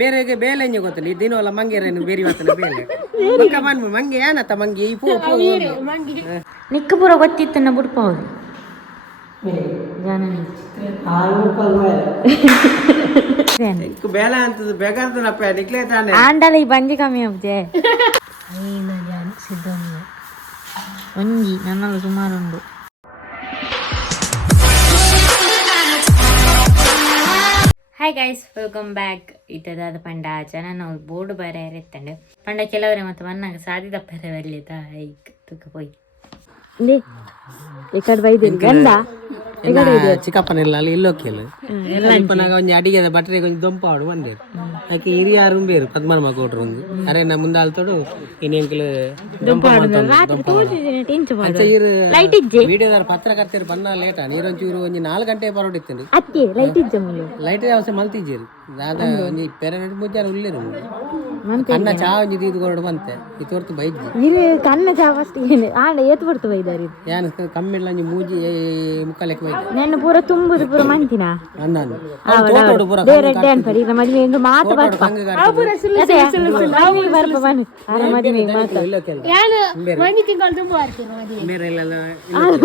ಬೇರೆಗೆ ಬೇಲೆ ಗೊತ್ತಿಲ್ಲ ದಿನವಲ್ಲ ಮಂಗೇರೇನು ಬೇರೆ ಇವತ್ತಿನ ಬೇಲೆ ಬೊಕ್ಕ ಮನ್ಮು ಮಂಗೆ ಏನತ್ತ ಮಂಗೆ ಈ ಪೂ ಪೂ ನಿಕ್ಕ ಪೂರ ಗೊತ್ತಿತ್ತನ್ನ ಬಿಡ್ಬೋದು ಬೇಲ ಅಂತದ್ದು ಬೇಕಂತನಪ್ಪ ನಿಕ್ಲೇ ತಾನೆ ಆಂಡಲ ಈ ಬಂಜಿ ಕಮ್ಮಿ ಹೋಗ್ತೆ ಸಿದ್ಧ ಒಂಜಿ ನನ್ನಲ್ಲಿ ಸುಮಾರು ಉಂಡು. Hi guys, welcome back. ಇತ್ತದಾದ ಪಂಡ ಆಚನ ನಾವು ಬೋರ್ಡ್ ಬಾರಿಯಾರೆ ಎತ್ತಂಡು ಪಂಡ ಕೆಲವರೇ ಮತ್ತೆ ಮನ್ನಾಗ ಸಾದಿ ದಪ್ಪರೆ ಬರ್ಲಿತ ಐಕ್ ತುಕ ಪೋಯ್ ಇಕಡೆ ಬೈದಿರಿ ಗಂಡ ಚಿಕ್ಕಪ್ಪನಿಲ್ಲ ಅಲ್ಲಿ ಇಲ್ಲೋಕಿಲ್ಲ ಇಪ್ಪನಾಗ ಒಂಜಿ ಅಡಿಗೆದ ಬಟ್ರೆ ಕೊಂಚ ದೊಂಪಾಡು ಬಂದೇರು ಆಕೆ ಹಿರಿಯಾರು ಬೇರು ಪದ್ಮನಾಭ ಕೊಟ್ರು ಒಂದು ಅರೆ ನಾ ಮುಂದೆ ಆಲ್ತೋಡು ಇನ್ನೆಂಕಲ್ ವಿಡಿಯೋದಾರ ಪತ್ರಕರ್ತೆರು ಬಂದ ಲೇಟ ನೀರೊಂಚೂರು ಒಂಜಿ 4 ಗಂಟೆ ಬರೋಡಿತ್ತೇನೆ ಲೈಟ್ ಅವಶ್ಯ ಮಲ್ತಿದ್ದೀರಿ ದಾದ ಒಂಜಿ ಪೆರನೆಟ್ ಮುಜ್ಜಾರ ಉಳ್ಳೇರು ಕನ್ನ ಚಾ ಒಂಜಿ ದೀದು ಕೊರಡು ಬಂತೆ ಇದು ಹೊರ್ತು ಬೈದ್ವಿ ಕನ್ನ ಚಾ ಫಸ್ಟ್ ಆಂಡ ಏತ್ ಬರ್ತು ಬೈದಾರಿ ಯಾನ್ ಕಮ್ಮಿಲ್ಲ ಒಂಜಿ ಮೂಜಿ ಮುಕ್ಕಲೆಕ್ಕ ಬೈದ ನೆನ್ನ ಪೂರ ತುಂಬುದು ಪೂರ ಮಂತಿನ ಅಂದಾನು ಬೇರೆ ಡ್ಯಾನ್ ಪರಿ ಈಗ ಮದುವೆ ಎಂದು ಮಾತು ಬರ್ಪ ಬರ್ಪ ಬನ್ನಿ ಆರ ಮದುವೆ ಮಾತು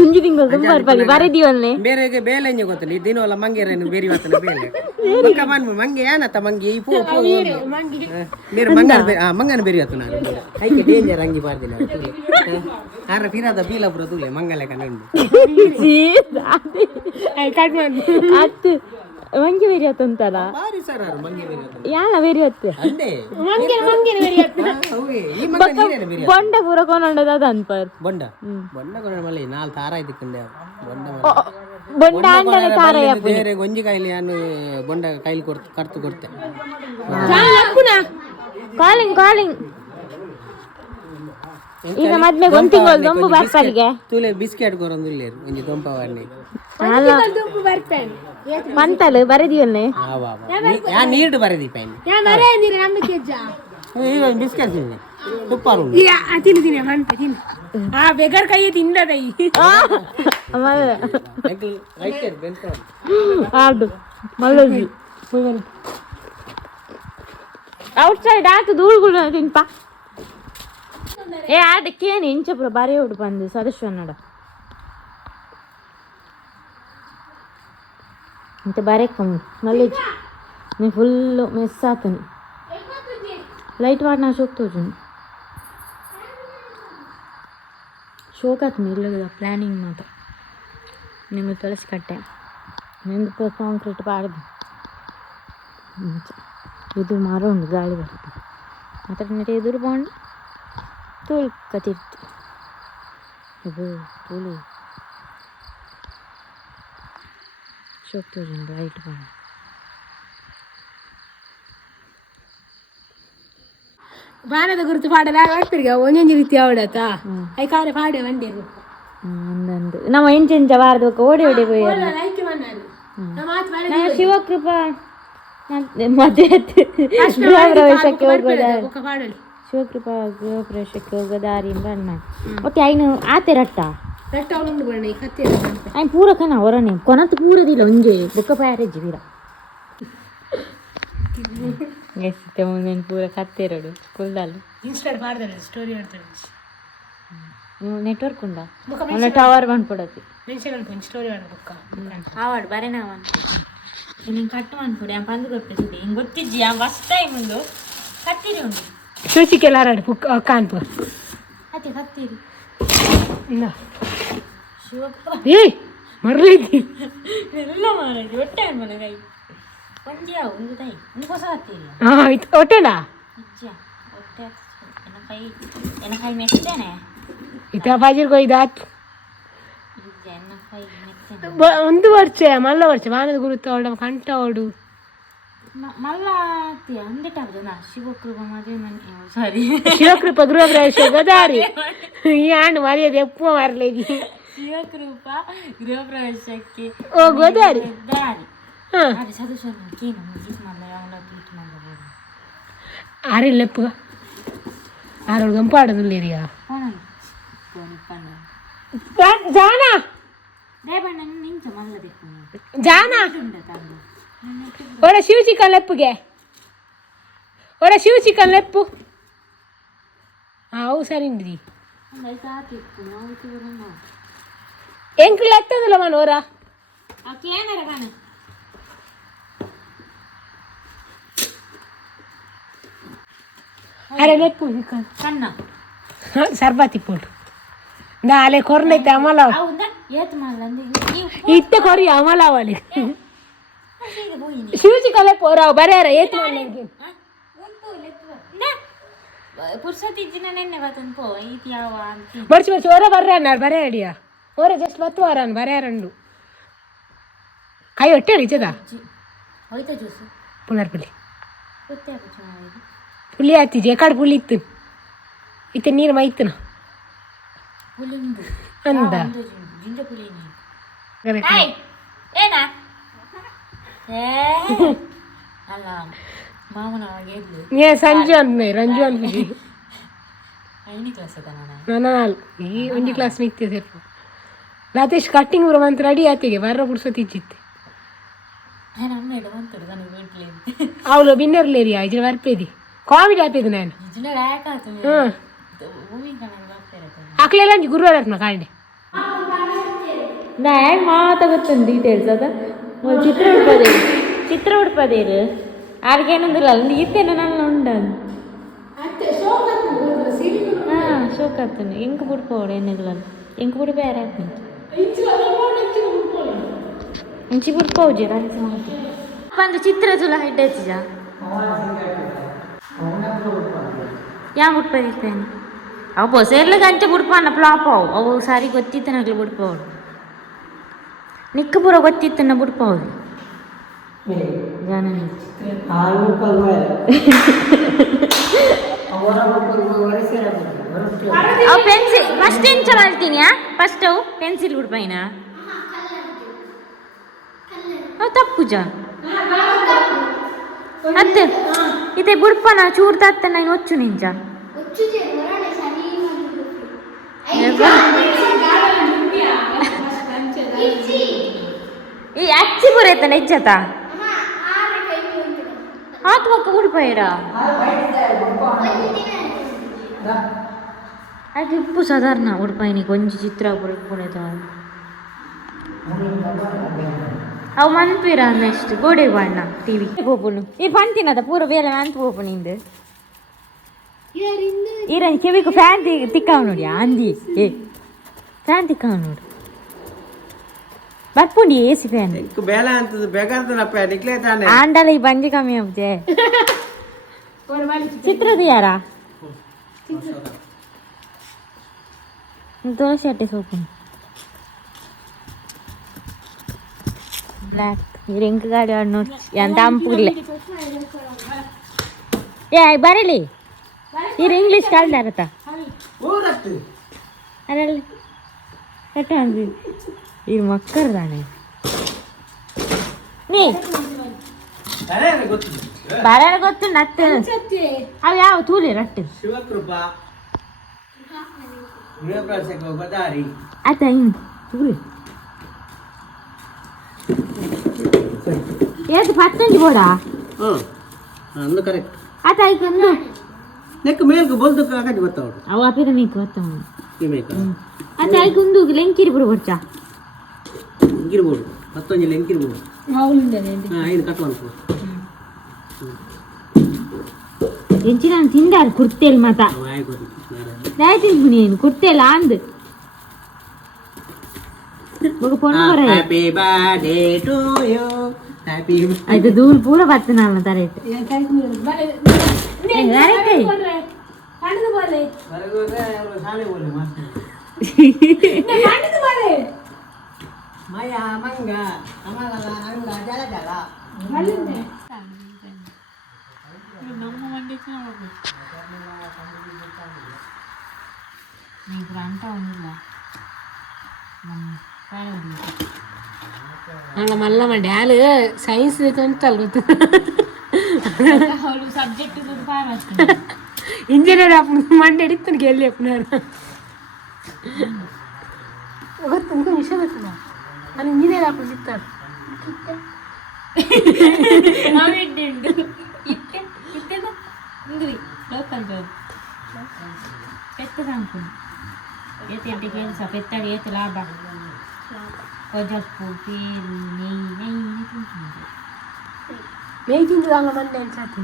ಒಂಜಿ ತಿಂಗಳು ತುಂಬ ಬರ್ಪ ಬರೆದಿವಲ್ಲೆ ಬೇರೆಗೆ ಬೇಲೆ ಗೊತ್ತಿಲ್ಲ ಈ ದಿನವಲ್ಲ ಮಂಗೇರೇನು ಬೇರೆ ಇವತ್ತಿನ ಬೇಲೆ ಬೊಕ್ಕ ಮನ್ಮು ಮಂಗೆ ಏನತ್ತ ಮಂಗೆ ಈ ಪೂ ಪೂ ಬೇರೆ ಮಂಗನ ಬೇರೆ ಇವತ್ತು ನಾನು ಐಕೆ ಡೇಂಜರ್ ಅಂಗಿ ಬಾರ್ದಿಲ್ಲ ಆರ ಫಿರಾದ ಬೀಲಪುರ ತೂಲೆ ಮಂಗಲೆ ಕಂಡು ಅತ್ತು ಮಂಗೆ ಬೇರೆ ಅಂತಲ್ಲ ಯಾಳ ಬೇರೆ ಹೊತ್ತು ಬೊಂಡ ಪೂರ ಕೊನೊಂಡದ ಅನ್ಪರ್ ಬೊಂಡ ಬೊಂಡ ಕೊನ ಮಲ್ಲಿ 4 ತಾರ ಇದ್ದಕ್ಕಂಡೆ ಬೊಂಡ ಆಂಡನೆ ತಾರಯ ಬೇರೆ ಗೊಂಜಿ ಕೈಲಿ ನಾನು ಬೊಂಡ ಕೈಲಿ ಕರ್ತು ಕೊಡ್ತೆ ಕಾಲಿಂಗ್ ಈಗ ಮದ್ವೆ ಒಂದು ತಿಂಗಳು ದೊಂಬು ಬರ್ಪರಿಗೆ ತೂಲೆ ಬಿಸ್ಕೆಟ್ ಕೊರೊಂದುಲ್ಲೇರು ಒಂಜಿ ದೊಂಪವನ್ನಿ ಮಂತಲು ಬರೆದಿವಲ್ಲೆ ಯಾ ನೀರು ಬರೆದಿ ಪೈನ್ ಬಿಸ್ಕೆಟ್ ತಿನ್ನಿ ತುಪ್ಪಾರು ತಿನ್ನಿ ಆ ಬೆಗರ್ ಕೈ ತಿಂದದೈ ಆಡು ಮಲ್ಲಜಿ ಔಟ್ ಸೈಡ್ ಆತು ಧೂಳುಗಳು ತಿನ್ಪ ಏ ಆಟಕ್ಕೇನು ಇಂಚಪುರ ಬಾರಿ ಹೊಡು ಬಂದು ಸದಸ್ಯನ್ನಡ ಅಂತ ಬರೆಕಮ್ಮಿ ಮಲ್ಲೇಜ್ ನೀ ಫುಲ್ಲು ಮೆಸ್ ಆತನು ಲೈಟ್ ವಾಡ್ನ ಶೋಕ್ ತೋಜುಂಡು ಶೋಕ್ ಆತನು ಇಲ್ಲದ ಪ್ಲ್ಯಾನಿಂಗ್ ಮಾತ ನಿಮಗೆ ತುಳಸಿ ಕಟ್ಟೆ ನಿಂದು ಕಾಂಕ್ರೀಟ್ ಪಾಡ್ದು ಇದು ಮರ ಉಂಡು ಗಾಳಿ ಬರುತ್ತೆ ಮಾತ್ರ ನೆರೆ ಎದುರು ಬಾಂಡು ತೂಳು ಕತ್ತಿರ್ತು ಇದು ತೂಳು ಶೋಕ್ ತೋಜುಂಡು ಲೈಟ್ ಬಾಂಡು ಬಾಣದ ಗುರುತು ಪಾಡಲ ಆಗ್ತಿರ್ಗ ಒಂದೊಂದು ರೀತಿ ಅವಡತ ಐ ಕಾರೆ ಪಾಡೆ ಬಂದಿರು ಒಂದೊಂದು ನಾವು ಎಂಚೆಂಚ ವಾರದ ಓಡಿ ಹೋಯ್ಯಲ್ಲ ಶಿವಕೃಪಾ ಮದುವೆ ಗೃಹ ಪ್ರವೇಶಕ್ಕೆ ಹೋಗೋದ ಶಿವಕೃಪಾ ಗೃಹ ಪ್ರವೇಶಕ್ಕೆ ಹೋಗೋ ದಾರಿ ಬಣ್ಣ ಓಕೆ ಐನು ಆತೆ ರಟ್ಟ ಐನ್ ಪೂರ ಕನ ಹೊರನೆ ಕೊನತ್ ಪೂರದಿಲ್ಲ ಒಂಜೆ ಬೊಕ್ಕ ಪ್ಯಾರೇಜ್ ವೀರ ಎಷ್ಟೇ ಮುಂದೆ ಪೂರ ಕತ್ತೆರಡು ಕುಲ್ದಲ್ಲ ನೆಟ್ವರ್ಕ್ ಉಂಡ ಟವರ್ ಬಂದ್ಬಿಡತ್ತೆ ಆವಾಡ್ ಬರೇ ನಾವನ್ ನೀನು ಕಟ್ಟು ಅನ್ಕೊಡಿ ಆ ಬಂದು ಗೊತ್ತಿದ್ದೆ ಹಿಂಗೆ ಗೊತ್ತಿದ್ದಿ ಆ ಫಸ್ಟ್ ಟೈಮ್ ಒಂದು ಕತ್ತೀರಿ ಉಂಟು ಸೂಚಿಕೆಲ್ಲ ಹರಡು ಕಾನ್ಪು ಅದೇ ಕತ್ತೀರಿ ಏಯ್ ಮರಲೈತಿ ಎಲ್ಲ ಮಾರಾಡಿ ಹೊಟ್ಟೆ ಅನ್ಮನೆ ಕೈ ಒಂಜಿಯ ಒಂದು ತೈ ಒಂದು ಹೊಸ ಕತ್ತೀರಿ ಹೊಟ್ಟೆಲ್ಲ ಹೊಟ್ಟೆ ಎನ್ನ ಕೈ ಮೆಚ್ಚೇನೆ ಇತ ಬಾಜಿರ್ ಕೊಯ್ದಾತ್ ಎನ್ನ ಕೈ ಮೆಚ್ಚೇನೆ ಒಂದು ವರ್ಷ ಮಲ್ಲ ವರ್ಷ ವಾನದ ಗುರುತು ಅವಳ ಕಂಠ ಅವಡು ಮಲ್ಲ ಅಂದಿಟ್ಟಾಗ್ದು ಶಿವಕೃಪ ಮದುವೆ ಮನೆ ಸಾರಿ ಶಿವಕೃಪ ಗೃಹ ಪ್ರವೇಶ ಗದಾರಿ ಈ ಆಂಡು ಮರ್ಯಾದೆ ಎಪ್ಪ ಮಾರಲೇದಿ ಶಿವಕೃಪ ಗೃಹ ಪ್ರವೇಶಕ್ಕೆ ಓ ಗೋದಾರಿ ದಾರಿ ಅದು ಸದಸ್ಯ ಕೇನು ಮುಗಿಸ್ ಮಲ್ಲ ಯಾವಳ ಟ್ರೀಟ್ ಮಾಡಬಹುದು ಆರಿಲ್ಲಪ್ಪ ಆರೋಳು ಗಂಪಾಡದಿಲ್ಲ ಜಾನ ರೇಬಣ್ಣ ನಿಂಚ ಮಲ್ಲ. จ้า นะ ಓಡ ಶಿವಚಿಕ ಲೆಪ್ಪಗೆ เ ಓಡ ಶಿವಚಿಕ ಲೆಪ್ಪಗೆ ดี๋ยว เดี๋ยว ಓಡ ಶಿವಚಿಕ ಲೆಪ್ಪಗೆ เดี๋ยว ಓಡ ಶಿವಚಿಕ ಲೆಪ್ಪಗೆ เดี๋ยว ಶಿವ ಚಿಕನ್ ಲೆಪ್ಪು ಅವು ಸರಿ ಉಂಡ್ರಿ ಎಂಕ್ಳು ಎತ್ತದಲ್ಲ ಮನೋರ ಅರೆ ಲೆಪ್ಪು ಕಣ್ಣ ಸರ್ಬತ್ತಿ ಪೋಟು ನಾಳೆ ಕೊರ್ನೈತೆ ಅಮಲ ಇತ್ತೆ ಕೊರಿ ಅಮಲ ಅವಲಿ ಶಿವ ಚಿಕನ್ ಲೆಪ್ಪು ರಾವ್ ಬರ್ಯಾರ ಏತ್ ಮಾಡಿ ಬರ್ಚಿ ಬರ್ಚಿ ಓರ ಬರ್ರ ಅನ್ನಾರು ಬರೇ ಅಡಿಯ ಓರ ಜಸ್ಟ್ ಬತ್ತು ವಾರ ಬರ್ಯಾರಂಡು ಕೈ ಹೊಟ್ಟೆ ಹಿಡಿಚದ ಪುನರ್ ಪುಲಿ ಪುಲಿ ಹತ್ತಿಜಿ ಎಕಾಡು ಪುಲಿ ಇತ್ತು ಇತ್ತೆ ನೀರು ಮೈತನ ಅಂದ ಸಂಜು ಅಂದ್ನೆ ರಂಜು ಅಂದ್ಬಿಡಿ ಈ ಒಂಜಿ ಕ್ಲಾಸ್ ನಿಂತೆ ಸೇರ್ಪು ಲಾತೇಶ್ ಕಟ್ಟಿಂಗ್ ಬರುವಂತ ರೆಡಿ ಆತಿಗೆ ಬರ್ರ ಪುಡ್ಸೋತಿಜ್ಜಿತ್ತೆ ಅವಳು ಬಿನ್ನರ್ಲೇರಿಯಾ ಇಜ್ರ ಬರ್ಪೇದಿ ಕಾಮಿಡಿ ಆತೇದು ನಾನು ಅಕ್ಲೆಲ್ಲ ಗುರುವಾರ ಕಾಂಡೆ ನಾ ಹೆಂಗ್ ಮಾತಾಗುತ್ತಂದು ಡೀಟೇಲ್ಸ್ ಅದ ಚಿತ್ರ ಉಡ್ಪದೇರು ಆರ್ಗೇನಂದಿಲ್ಲ ಇತ್ತೇನ ನನ್ನ ಉಂಡದು ಶೋಕತ್ತನು ಎಂಕ ಬಿಡ್ಪೋಡು ಎಣ್ಣೆಗಳಲ್ಲಿ ಎಂಕ ಬಿಡಿ ಬೇರೆ ಹಾಕ್ನಿ ಇಂಚಿ ಬಿಡ್ಪೋಜಿ ರಂಚಿ ಮಾತು ಪಂದು ಚಿತ್ರ ಚುಲ ಹಿಡ್ಡ ಹಚ್ಚಿಜ ಯಾ ಬಿಡ್ಪದಿತ್ತೇನೆ ಅವು ಬೊಸೆರ್ಲ ಗಂಚ ಬಿಡ್ಪಾನ ಫ್ಲಾಪ್ ಅವು ಸಾರಿ ಗೊತ್ತಿತ್ತನಗ್ಲು ಬಿಡ್ಪೋಡು ನಿಕ್ಕ ಪೂರ ಗೊತ್ತಿತ್ತನ ಬಿಡ್ಪೋದು ಅವು ಪೆನ್ಸಿಲ್ ಫಸ್ಟ್ ಎಂಚ ಮಾಡ್ತೀನಿ ಫಸ್ಟ್ ಅವು ಪೆನ್ಸಿಲ್ ಬಿಡ್ಪೈನ ಅವು ತಪ್ಪುಜ ಅತ್ತೆ ಇತ್ತೆ ಬುಡ್ಪನ ಚೂರ್ ತತ್ತ ನಾನು ಒಚ್ಚು ನಿಂಚ ಈ ಅಚ್ಚಿ ಬರೈತ ನೆಜ್ಜತ ಹಾತ್ ಮಕ್ಕ ಬುಡ್ಪೈರ ಅದು ಇಪ್ಪು ಸಾಧಾರಣ ಉಡ್ಪೈನಿ ಕೊಂಚಿ ಚಿತ್ರ ಬುಡ್ಪುಣೆತ ಅವು ಮನ್ಪೀರ ನೆಕ್ಸ್ಟ್ ಗೋಡೆ ಬಣ್ಣ ಟಿವಿ ಹೋಪುನು ಈ ಪಂತಿನದ ಪೂರ ಬೇರೆ ಅಂತ ಹೋಪುನು ಇಂದು ಈರನ್ ಕೆವಿಕು ಫ್ಯಾನ್ ತಿಕ್ಕಾವ್ ನೋಡಿ ಅಂದಿ ಏ ಫ್ಯಾನ್ ತಿಕ್ಕಾವ್ ನೋಡಿ ಬರ್ಪುಂಡಿ ಎಸಿ ಫ್ಯಾನ್ ಬೇಲ ಅಂತದ ಬೇಕಾರ್ತನಪ್ಪ ನಿಕ್ಲೇ ತಾನೆ ಆಂಡಲ ಈ ಬಂಜಿ ಕಮ್ಮಿ ಹೋಗ್ತೆ ಚಿತ್ರದ ಯಾರ ದೋಸೆ ಅಟ್ಟೆ ಸೋಪು ಬ್ಲ್ಯಾಕ್ ಇರೆಂಕ ಗಾಡಿ ಆಡ್ ನೋಡಿ ಎಂತ ಅಂಪುರ್ಲೆ ಏ ಬರಲಿ ಇರು ಇಂಗ್ಲೀಷ್ ಕಲ್ದಾರತ ಅರಲ್ಲಿ ಕಟ್ಟ ಅಂದ್ರಿ ಇರು ಮಕ್ಕರ್ದಾನೆ ನೀ ಬರ ಗೊತ್ತು ನತ್ತು ಅವು ಯಾವ ತೂಲಿ ರಟ್ಟು ಶಿವಕೃಪಾ ಆತ ಇನ್ನು ತೂಲಿ ಏದು ಪತ್ತೊಂದು ಬೋಡ ಅಂದು ಕರೆಕ್ಟ್ ಆತ ಆಯ್ಕೊಂದು ನೆಕ್ ಮೇಲ್ಗೆ ಬಲ್ದು ಕಾಕಿ ಗೊತ್ತಾವಡು ಅವು ಅಪಿರ ನೀಕು ಗೊತ್ತವ ಈ ಮೇಕ ಆತ ಆಯ್ಕೊಂದು ಲೆಂಕಿರಿ ಬಿಡು ಬರ್ಚ ಲೆಂಕಿರ್ಬೋದು ಮತ್ತೊಂದು ಲೆಂಕಿರ್ಬೋದು ಐದು ಕಟ್ಟುವಂತು ಎಂಚಿ ನಾನು ತಿಂದಾರು ಕುರ್ತೇಲ್ ಮಾತ ಆಯ್ತು ನೀನು ಕುರ್ತೇಲ್ಲ ಅಂದು happy birthday to you happy ಆಯ್ತು ಧೂಳು ಪೂರ ಬತ್ತ ನಾನು ತರೇಟ್ ಮಾಯಾ ಮಂಗ ಅಮಲ ಅಂಗ ಜಲ ಜಲ ಅಲ್ಲ ಮಲ್ಲ ಮಾಡಿ ಹಾಲು ಸೈನ್ಸ್ ಅಂತಲ್ಲ ಗೊತ್ತು ಸಬ್ಜೆಕ್ಟ್ ಇಂಜಿನಿಯರ್ ಮಂಡೆ ಹಿಡಿತಾನೆ ಗೆಲ್ಲಿ ಅಪ್ಪನಾರು ಗೊತ್ತು ನಿಮ್ಗೆ ವಿಷಯ ಗೊತ್ತಿಲ್ಲ ನಾನು ಇಂಜಿನಿಯರ್ ಹಾಕೊಂಡು ಸಿಗ್ತಾರೆ ಇಂಗ್ರಿ ಲೋಕಲ್ ಜಾಬ್ ಪೆತ್ತದಂಕು ಏತಿ ಕೆಲಸ ಪೆತ್ತಡಿ ಏತಿ ಲಾಭ ಕೊಜಪ್ಪು ಪೇರು ನೆಯ್ಯಿ ತಿಂತೀನಿ ನೆಯ್ಯಿ ತಿಂತದಂಗ ಮಂಡೆ ಸಾಕು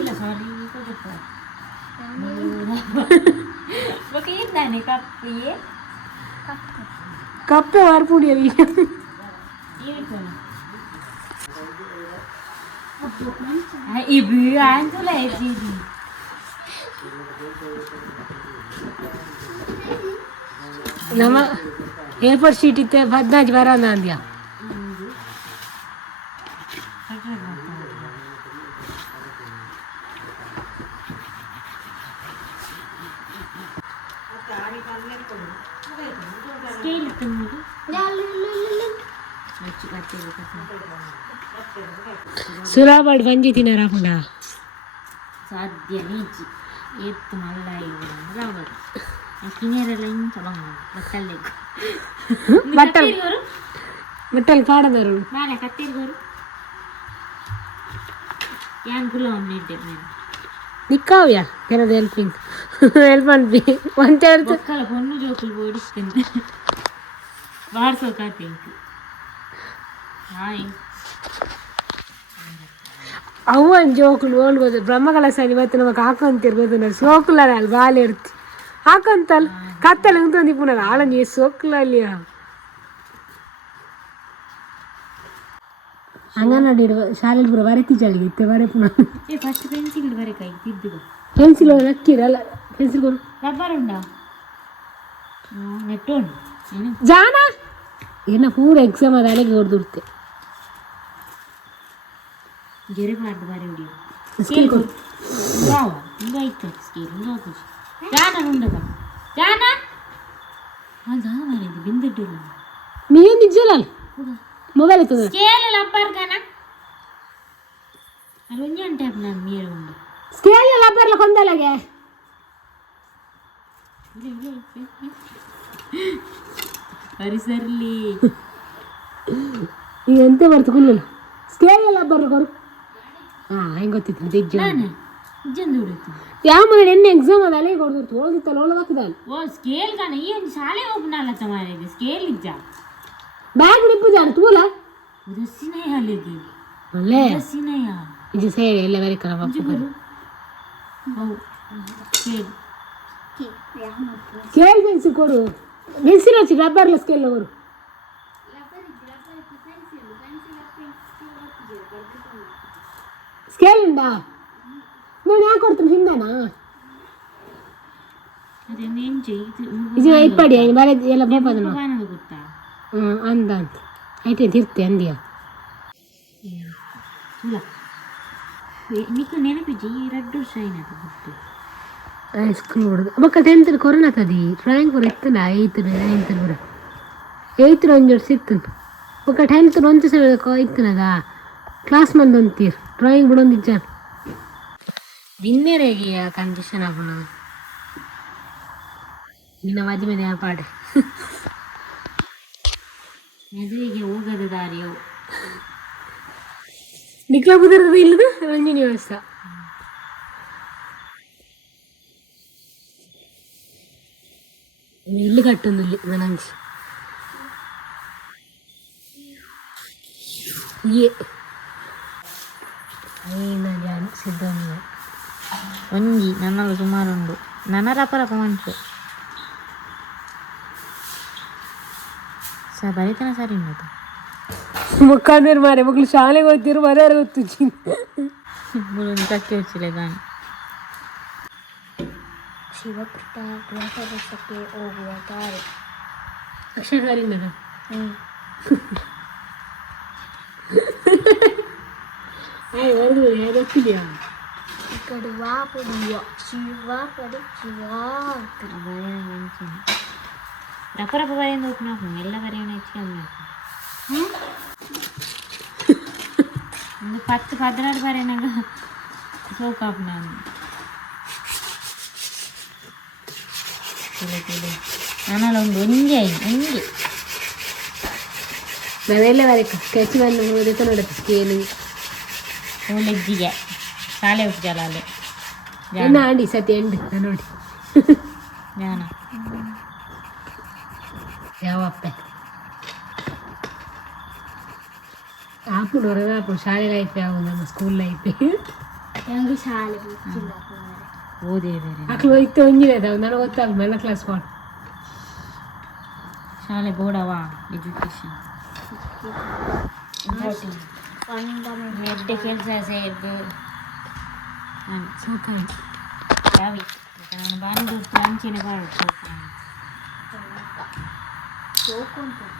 ಇಲ್ಲ ಸಾರಿ ಕೊಜಪ್ಪ ಓಕೆ ಇದ್ದಾನೆ ಕಪ್ಪಿಯೇ ಕಪ್ಪೆ ವಾರ್ಪುಡಿಯಲ್ಲಿ ibu antu lah jadi ನಮ್ಮ ಏರ್ಪೋರ್ಟ್ ಶೀಟ್ ಇತ್ತೆ 15 ವಾರ ಅಂದ್ಯಾ ಸುರಾಬಾಡ್ ಬಂಜಿ ತಿನ್ನರಾಪುಂಡ ಸಾಧ್ಯ ನೀಚಿ ಎತ್ತು ಮಲ್ಲ ರಾಬಾಡ್ ಕಿನೇರೆಲ್ಲ ಇಂಚ ಬಂಗ ಬಟ್ಟಲ್ಲೆ ಬಟ್ಟಲ್ ಪಾಡದರು ನಾಳೆ ಕತ್ತೇರಿಗೋರು ಯಾನ್ ಗುಲ ಒಮ್ಮೆ ನಿಕ್ಕಾವ್ಯಾ ಏನದು ಹೆಲ್ಪಿಂಗ್ ಹೆಲ್ಪ್ ಅನ್ಬಿ ಒಂದೆರಡು ಒಕ್ಕಲ ಹೊನ್ನು ಜೋಕುಲು ಓಡಿಸ್ತೇನೆ ವಾಡ್ಸೋ ಕಾತಿಂಕ್ ಹಾಯ್ ಅವನ್ ಜೋಕುಲು ಓಲ್ಬೋದು ಬ್ರಹ್ಮಕಲಶ ಇವತ್ತು ನಮಗೆ ಹಾಕೊಂತಿರ್ಬೋದು ನಾನು ಸೋಕುಲಾರ ಅಲ್ಲಿ ಬಾಲಿ ಇರ್ತಿ ಹಾಕಂತಲ್ಲ ಕತ್ತಲ್ಲ ಉಂಟು ಪುನಃ ಆಳ ನೀ ಸೋಕುಲಲ್ಲಿ ಅಂಗನವಾಡಿ ಶಾಲೆಯಲ್ಲಿ ಪುರ ಬರೆತಿ ಚಳಿಗೆ ಇತ್ತೆ ಬರೆ ಪುನಃ ಫಸ್ಟ್ ಪೆನ್ಸಿಲ್ ಬರೆ ಕೈ ತಿದ್ದು ಪೆನ್ಸಿಲ್ ನಕ್ಕಿರಲ್ಲ ಪೆನ್ಸಿಲ್ ಕೊಡು ರಬ್ಬರ್ ಉಂಡಾ ನೆಟ್ಟೋಣು ಜಾನ ಏನ ಪೂರ ಎಕ್ಸಾಮ್ ಅದು ಅಲೆಗೆ ಹೊಡೆದಿರ್ತೆ ಗೆರೆ ಮಾಡ್ದು ಬಾರಿ ಹೊಡಿಯೋ ಸ್ಕೇಲ್ ಕೊಡು ಯಾವ ಹಿಂಗೆ ಆಯ್ತು ಸ್ಕೇಲ್ ಹಿಂಗೆ ಹಾಕುದು ಜಾನ ಉಂಡದ ಜಾನ ಅದು ಮಾಡಿದ್ದು ಬಿಂದಿಟ್ಟಿಲ್ಲ ನೀನು ನಿಜಲ್ಲ ಮೊಬೈಲ್ ಇರ್ತದೆ ಸ್ಕೇಲ್ ಲಬ್ಬರ್ ಕನ ಅಲ್ಲಿ ಒಂಜಿ ಟೈಪ್ ನಾನು ನೀರು ಉಂಡು ಸ್ಕೇಲ್ ಲಬ್ಬರ್ಲ ಕೊಂದಲಗೆ ಸರಿ ಸರ್ಲಿ ಈಗ ಎಂತ ಬರ್ತು ಕುಲ್ಲ ಸ್ಕೇಲ್ ಲಬ್ಬರ್ಲ ಕೊರು ಹಾಂ ಹೆಂಗೆ ಗೊತ್ತಿತ್ತು ದಿಜ್ಜ ಇಜ್ಜಂದು ಹೊಡಿತು ಯಾವ ಮನೆ ಎಣ್ಣೆ ಎಕ್ಸಾಮ್ ಅದು ಅಲೆಗೆ ಹೊಡೆದಿರ್ತು ಹೋಗಿತ್ತಲ್ಲ ಒಳಗಾಕಿದಲ್ಲ ಓ ಸ್ಕೇಲ್ ಕನ ಈ ಒಂದು ಶಾಲೆ ಹೋಗ್ನಲ್ಲ ಮಾರಿದೆ ಸ್ಕೇಲ್ ಇಜ್ಜ ಬ್ಯಾಗ್ ನಿಪ್ಪು ಜಾನ ತೂಲ ಉದಸ್ಸಿನಯ್ಯ ಅಲ್ಲಿಗೆ ಒಳ್ಳೆ ಉದಸ್ಸಿನಯ್ಯ ಇದು ಸೇರಿ ಎಲ್ಲ ಬೇರೆ ಕಲ ಸ್ಕೇಲ್ ಸ್ಕೇಲ್ ಪೆನ್ಸಿಲ್ ಕೊಡು ಪೆನ್ಸಿಲ್ ಹಚ್ಚಿ ರಬ್ಬರ್ಲ ಸ್ಕೇಲ್ ಕೊಡು ಸ್ಕೇಲ್ ಉಂಡಾ ನಾನು ಯಾಕೆ ಕೊಡ್ತೀನಿ ಹಿಂದನಾ ಇದು ಇಪ್ಪಡಿ ಬರ ಎಲ್ಲ ಬೋಪದನ ಗೊತ್ತಾ ಅಂದ ಅಂತ ಐತೆ ತಿರ್ತೆ ಅಂದ್ಯಾ నీకు నెనపిచ్చి ఈ రెడ్ షైన్ అది గుర్తు స్కూల్ కూడా ఒక 10th ಕೊರೋನಾ ತದಿ ಡ್ರಾಯಿಂಗ್ ಕೂಡ ಇತ್ತನ 8th 9th ಕೂಡ 8th ಒಂದು ಜೋಡಿಸಿ ಇತ್ತು ఒక 10th ಒಂದು ಸಲ ಇತ್ತನದ ಕ್ಲಾಸ್ ಮಂದ್ ಅಂತೀರ್ ಡ್ರಾಯಿಂಗ್ ಕೂಡ ಒಂದು ಇಜ್ಜ ದಿನ್ನೆರೆಗೆ ಕಂಡೀಷನ್ ಆಗೋಣ ನಿನ್ನ ಮದುವೆ ಮೇಲೆ ಪಾಡೆ ಮದುವೆಗೆ ಹೋಗದ ದಾರಿಯೋ ನಿಕ್ಲ ಕುದಿರದ ಇಲ್ಲದ ರಂಜಿನಿ ವ್ಯವಸ್ಥೆ ಇಲ್ಲಿ ಕಟ್ಟೊಂದಿಲ್ಲಿ ನನಂಜಿ ಏನಾಗಿ ಸಿದ್ಧಮ್ಮ ಒಂಜಿ ನನ್ನಲ್ಲ ಸುಮಾರು ಉಂಡು ನನ್ನ ರಪರಪ ಮನುಷ್ಯ ಬರೀತಾನೆ ಸರಿ ಉಂಟು ಮುಖಂದ್ರ ಮಾರೆ ಮಕ್ಕಳು ಶಾಲೆಗೆ ಹೋಗ್ತಿರು ಮರ್ಯಾರ ಗೊತ್ತು ಕಕ್ಕೆ ಹೆಚ್ಚಿಲ್ಲ ಗಾಣಿ ಶಿವಕೃಷ್ಣಕ್ಕೆ ಹೋಗುವ ದಾರಿ ಅಕ್ಷರದಿಂದ ಗೊತ್ತಿದೆಯಾ ಈ ಕಡೆ ವಾ ಪಡಿಯ ಶಿವ ಕಡೆ ಶಿವ ರಪರಪ ಬರೆಯಿಂದ ಹೋಗಿ ನಾವು ಎಲ್ಲ ಬರೆಯೋಣ ಹೆಚ್ಚಿಗೆ ಒಂದು 10-16 ಬರೆಯನಾಗ ಸೋಕಾಪ್ ನಾನು ನಾನಲ್ಲ ಒಂದು ಒಂಜೆ ಒಂಜೆ ನಾವೆಲ್ಲ ಬರೀಕ ಸ್ಕೆಚ್ ಬಂದು ನೋಡುತ್ತೆ ಸ್ಕೇಲ್ ಕಾಲೇಜಿಗೆ ಶಾಲೆ ಹೋಗ್ತಲ್ಲ ಅಲ್ಲಿ ಎನ್ನ ಆಂಡಿ ಸತಿ ಎಂಡು ನೋಡಿ ಜ್ಞಾನ ಯಾವ ಅಪ್ಪೆ ಆಪುನವರ ಆಪು ಶಾಲೆ ಲೈಫ್ ಯಾವುದು ನಮ್ಮ ಸ್ಕೂಲ್ ಲೈಫ್ ಶಾಲೆ ಓದೇ ಬೇರೆ ಮಕ್ಕಳು ಹೋಯ್ತು ಒಂಜಿನ ನನಗೆ ಗೊತ್ತಾಗ ನನ್ನ ಕ್ಲಾಸ್ ಮಾಡಿ ಶಾಲೆ ಬೋರ್ಡವಾ ಎಜುಕೇಶನ್ ಎಡ್ಡೆ ಕೆಲಸ ಸೇರಿದ್ದು ಸೋಕಾಯಿ ಯಾವಿ ನಾನು ಬಾಂಡು ಅಂಚಿನ ಕಾಳು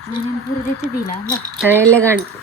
ನಾನು ಪೂರ ತೆತ್ತಿದ್ದಿಲ್ಲ ಎಲ್ಲ ಗಂಟು